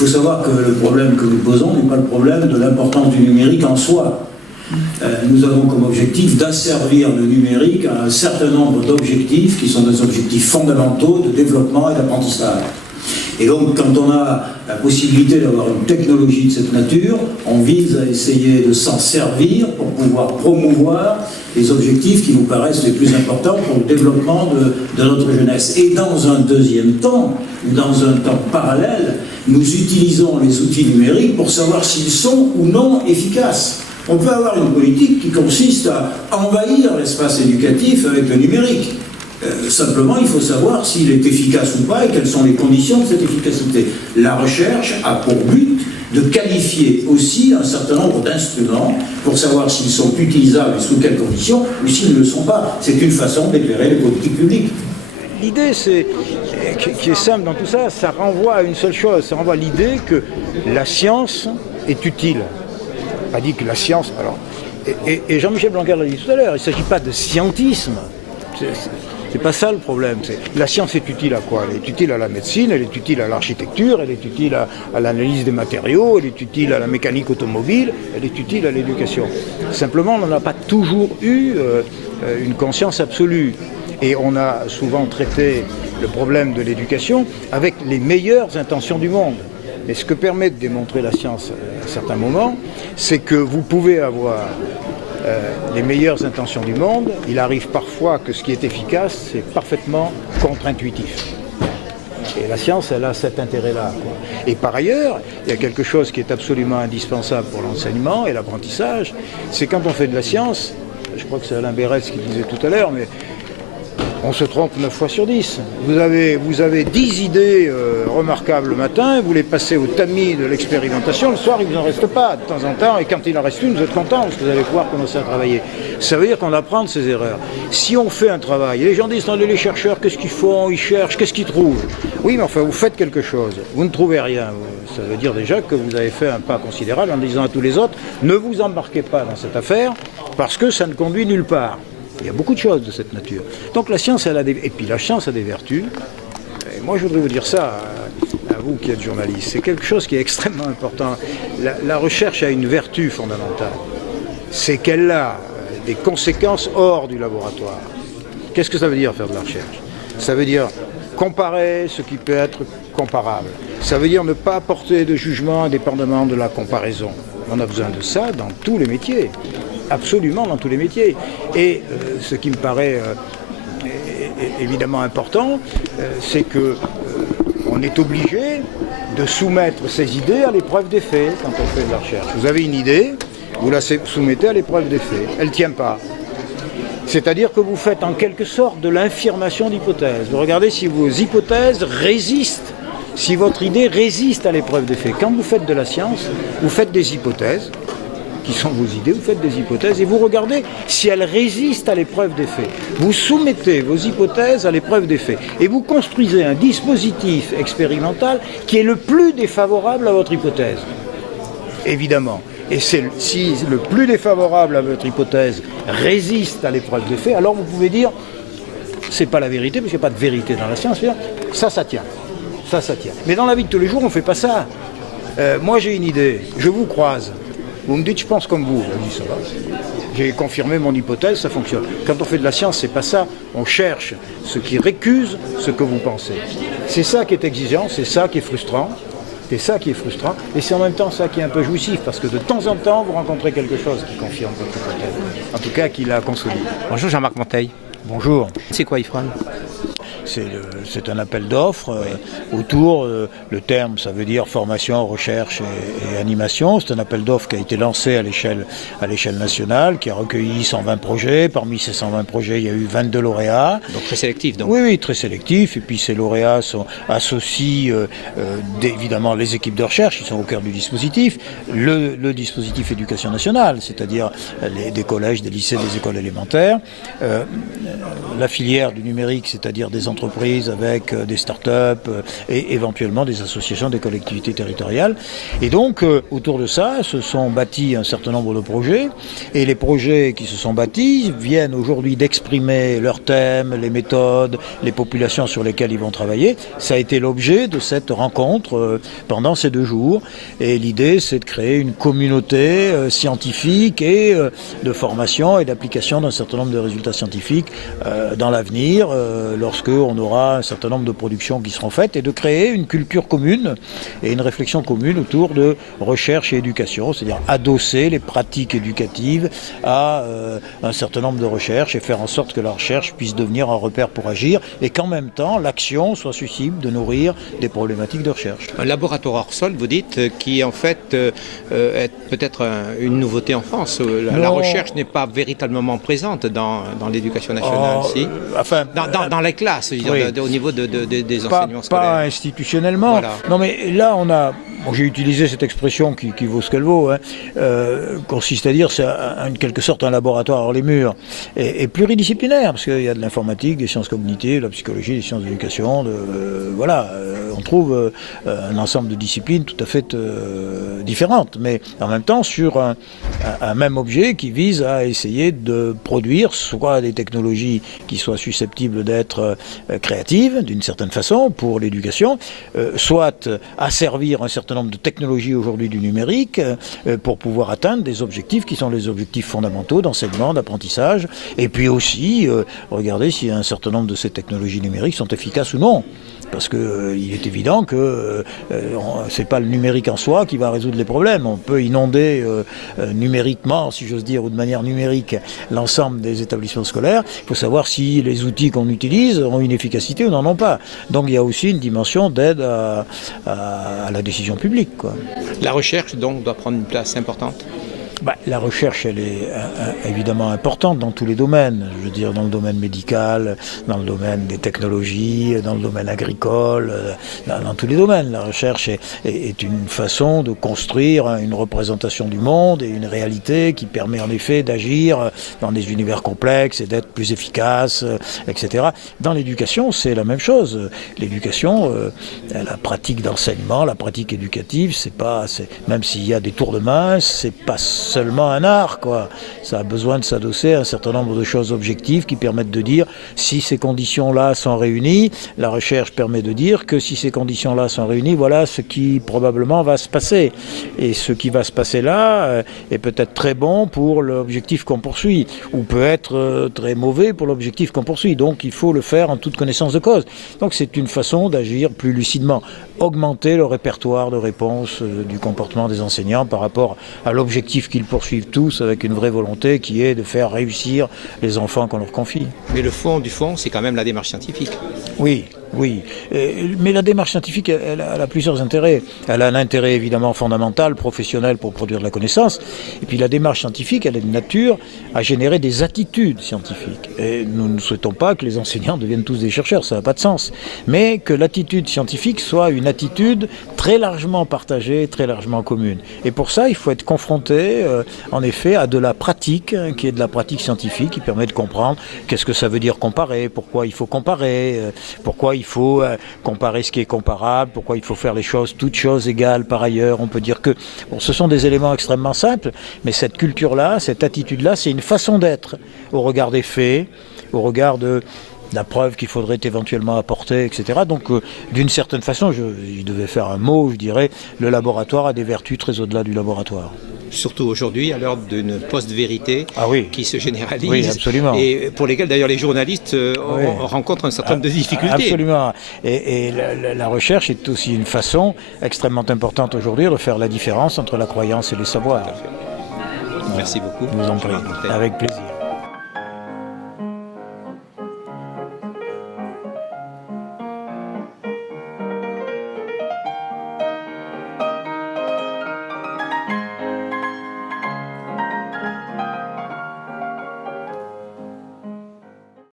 faut savoir que le problème que nous posons n'est pas le problème de l'importance du numérique en soi. Nous avons comme objectif d'asservir le numérique à un certain nombre d'objectifs qui sont des objectifs fondamentaux de développement et d'apprentissage. Et donc, quand on a la possibilité d'avoir une technologie de cette nature, on vise à essayer de s'en servir pour pouvoir promouvoir les objectifs qui nous paraissent les plus importants pour le développement de notre jeunesse. Et dans un deuxième temps, ou dans un temps parallèle, nous utilisons les outils numériques pour savoir s'ils sont ou non efficaces. On peut avoir une politique qui consiste à envahir l'espace éducatif avec le numérique. Simplement, il faut savoir s'il est efficace ou pas et quelles sont les conditions de cette efficacité. La recherche a pour but de qualifier aussi un certain nombre d'instruments pour savoir s'ils sont utilisables et sous quelles conditions ou s'ils ne le sont pas. C'est une façon d'éclairer les politiques publiques. L'idée, qui est simple dans tout ça, ça renvoie à une seule chose, ça renvoie à l'idée que la science est utile. Pas dit que la science... Alors, et Jean-Michel Blanquer l'a dit tout à l'heure, il ne s'agit pas de scientisme. C'est pas ça le problème. La science est utile à quoi? Elle est utile à la médecine, elle est utile à l'architecture, elle est utile à l'analyse des matériaux, elle est utile à la mécanique automobile, elle est utile à l'éducation. Simplement, on n'en a pas toujours eu une conscience absolue. Et on a souvent traité le problème de l'éducation avec les meilleures intentions du monde. Et ce que permet de démontrer la science à certains moments, c'est que vous pouvez avoir les meilleures intentions du monde, il arrive parfois que ce qui est efficace, c'est parfaitement contre-intuitif. Et la science, elle a cet intérêt-là, quoi. Et par ailleurs, il y a quelque chose qui est absolument indispensable pour l'enseignement et l'apprentissage, c'est quand on fait de la science, je crois que c'est Alain Berès qui disait tout à l'heure, mais on se trompe 9 fois sur 10. Vous avez 10 idées remarquables le matin, vous les passez au tamis de l'expérimentation, le soir il ne vous en reste pas de temps en temps, et quand il en reste une, vous êtes content parce que vous allez pouvoir commencer à travailler. Ça veut dire qu'on apprend de ses erreurs. Si on fait un travail, et les gens disent, non, les chercheurs, qu'est-ce qu'ils font, ils cherchent, qu'est-ce qu'ils trouvent? Oui, mais enfin, vous faites quelque chose, vous ne trouvez rien. Ça veut dire déjà que vous avez fait un pas considérable en disant à tous les autres, ne vous embarquez pas dans cette affaire, parce que ça ne conduit nulle part. Il y a beaucoup de choses de cette nature. Donc la science, elle a des... Et puis la science a des vertus. Et moi, je voudrais vous dire ça à vous qui êtes journaliste. C'est quelque chose qui est extrêmement important. La recherche a une vertu fondamentale. C'est qu'elle a des conséquences hors du laboratoire. Qu'est-ce que ça veut dire, faire de la recherche? Ça veut dire comparer ce qui peut être comparable. Ça veut dire ne pas apporter de jugement indépendamment de la comparaison. On a besoin de ça dans tous les métiers. Absolument dans tous les métiers. Et ce qui me paraît évidemment important, c'est qu'on est obligé de soumettre ces idées à l'épreuve des faits quand on fait de la recherche. Vous avez une idée, vous la soumettez à l'épreuve des faits. Elle ne tient pas. C'est-à-dire que vous faites en quelque sorte de l'infirmation d'hypothèses. Vous regardez si vos hypothèses résistent, si votre idée résiste à l'épreuve des faits. Quand vous faites de la science, vous faites des hypothèses, qui sont vos idées, vous faites des hypothèses et vous regardez si elles résistent à l'épreuve des faits. Vous soumettez vos hypothèses à l'épreuve des faits et vous construisez un dispositif expérimental qui est le plus défavorable à votre hypothèse. Évidemment. Et si le plus défavorable à votre hypothèse résiste à l'épreuve des faits, alors vous pouvez dire c'est pas la vérité, parce qu'il n'y a pas de vérité dans la science, ça tient. Ça tient. Mais dans la vie de tous les jours, on ne fait pas ça. Moi j'ai une idée, je vous croise. Vous me dites, je pense comme vous. Je dis, ça va. J'ai confirmé mon hypothèse, ça fonctionne. Quand on fait de la science, c'est pas ça. On cherche ce qui récuse ce que vous pensez. C'est ça qui est exigeant, c'est ça qui est frustrant. C'est ça qui est frustrant. Et c'est en même temps ça qui est un peu jouissif, parce que de temps en temps, vous rencontrez quelque chose qui confirme votre hypothèse. En tout cas, qui la consolide. Bonjour Jean-Marc Monteil. Bonjour. C'est quoi IFRAN? C'est un appel d'offres autour, le terme ça veut dire formation, recherche et animation. C'est un appel d'offres qui a été lancé à l'échelle nationale, qui a recueilli 120 projets. Parmi ces 120 projets, il y a eu 22 lauréats. Donc très sélectif donc. Oui, très sélectif. Et puis ces lauréats associent évidemment les équipes de recherche, qui sont au cœur du dispositif, le dispositif éducation nationale, c'est-à-dire des collèges, des lycées, des écoles élémentaires, la filière du numérique, c'est-à-dire des entreprises entreprises, avec des start-up et éventuellement des associations des collectivités territoriales. Et donc, autour de ça, se sont bâtis un certain nombre de projets. Et les projets qui se sont bâtis viennent aujourd'hui d'exprimer leurs thèmes, les méthodes, les populations sur lesquelles ils vont travailler. Ça a été l'objet de cette rencontre pendant ces 2 jours. Et l'idée, c'est de créer une communauté scientifique et de formation et d'application d'un certain nombre de résultats scientifiques dans l'avenir, lorsque on aura un certain nombre de productions qui seront faites, et de créer une culture commune et une réflexion commune autour de recherche et éducation, c'est-à-dire adosser les pratiques éducatives à un certain nombre de recherches et faire en sorte que la recherche puisse devenir un repère pour agir et qu'en même temps l'action soit susceptible de nourrir des problématiques de recherche. Un laboratoire hors sol, vous dites, qui en fait est peut-être une nouveauté en France. La recherche n'est pas véritablement présente dans l'éducation nationale, si. Enfin, dans les classes, je veux dire, au niveau des enseignements scolaires. Pas institutionnellement. Voilà. Non, mais là, on a... Bon, j'ai utilisé cette expression qui vaut ce qu'elle vaut, consiste à dire c'est en quelque sorte un laboratoire hors les murs et pluridisciplinaire, parce qu'il y a de l'informatique, des sciences cognitives, de la psychologie, des sciences de l'éducation, on trouve un ensemble de disciplines tout à fait différentes, mais en même temps sur un même objet qui vise à essayer de produire soit des technologies qui soient susceptibles d'être créatives d'une certaine façon pour l'éducation, soit asservir un certain nombre de technologies aujourd'hui du numérique pour pouvoir atteindre des objectifs qui sont les objectifs fondamentaux d'enseignement, d'apprentissage, et puis aussi regarder si un certain nombre de ces technologies numériques sont efficaces ou non. Parce qu'il est évident que c'est pas le numérique en soi qui va résoudre les problèmes. On peut inonder numériquement, si j'ose dire, ou de manière numérique, l'ensemble des établissements scolaires. Il faut savoir si les outils qu'on utilise ont une efficacité ou n'en ont pas. Donc il y a aussi une dimension d'aide à la décision publique, quoi. La recherche, donc, doit prendre une place importante. La recherche, elle est évidemment importante dans tous les domaines. Je veux dire, dans le domaine médical, dans le domaine des technologies, dans le domaine agricole, dans tous les domaines. La recherche est une façon de construire une représentation du monde et une réalité qui permet en effet d'agir dans des univers complexes et d'être plus efficace, etc. Dans l'éducation, c'est la même chose. L'éducation, la pratique d'enseignement, la pratique éducative, même s'il y a des tours de main, c'est pas seulement un art, quoi. Ça a besoin de s'adosser à un certain nombre de choses objectives qui permettent de dire si ces conditions-là sont réunies, la recherche permet de dire que si ces conditions-là sont réunies, voilà ce qui probablement va se passer. Et ce qui va se passer là est peut-être très bon pour l'objectif qu'on poursuit, ou peut être très mauvais pour l'objectif qu'on poursuit. Donc il faut le faire en toute connaissance de cause. Donc c'est une façon d'agir plus lucidement, augmenter le répertoire de réponses du comportement des enseignants par rapport à l'objectif qu'ils poursuivent tous avec une vraie volonté qui est de faire réussir les enfants qu'on leur confie. Mais le fond du fond, c'est quand même la démarche scientifique. Oui. Mais la démarche scientifique, elle a plusieurs intérêts. Elle a un intérêt évidemment fondamental, professionnel pour produire de la connaissance. Et puis la démarche scientifique, elle est de nature à générer des attitudes scientifiques. Et nous ne souhaitons pas que les enseignants deviennent tous des chercheurs, ça n'a pas de sens. Mais que l'attitude scientifique soit une attitude très largement partagée, très largement commune. Et pour ça, il faut être confronté, en effet, à de la pratique, qui est de la pratique scientifique, qui permet de comprendre qu'est-ce que ça veut dire comparer, pourquoi il faut comparer, pourquoi il faut comparer ce qui est comparable, pourquoi il faut faire les choses, toutes choses égales par ailleurs. On peut dire que ce sont des éléments extrêmement simples, mais cette culture-là, cette attitude-là, c'est une façon d'être au regard des faits, au regard de la preuve qu'il faudrait éventuellement apporter, etc. Donc, d'une certaine façon, je devais faire un mot, je dirais, le laboratoire a des vertus très au-delà du laboratoire. Surtout aujourd'hui, à l'heure d'une post-vérité qui se généralise, oui, absolument. Et pour lesquelles d'ailleurs les journalistes rencontrent un certain nombre de difficultés. Absolument. Et la recherche est aussi une façon extrêmement importante aujourd'hui de faire la différence entre la croyance et les savoirs. Merci beaucoup. Je vous en prie, avec plaisir.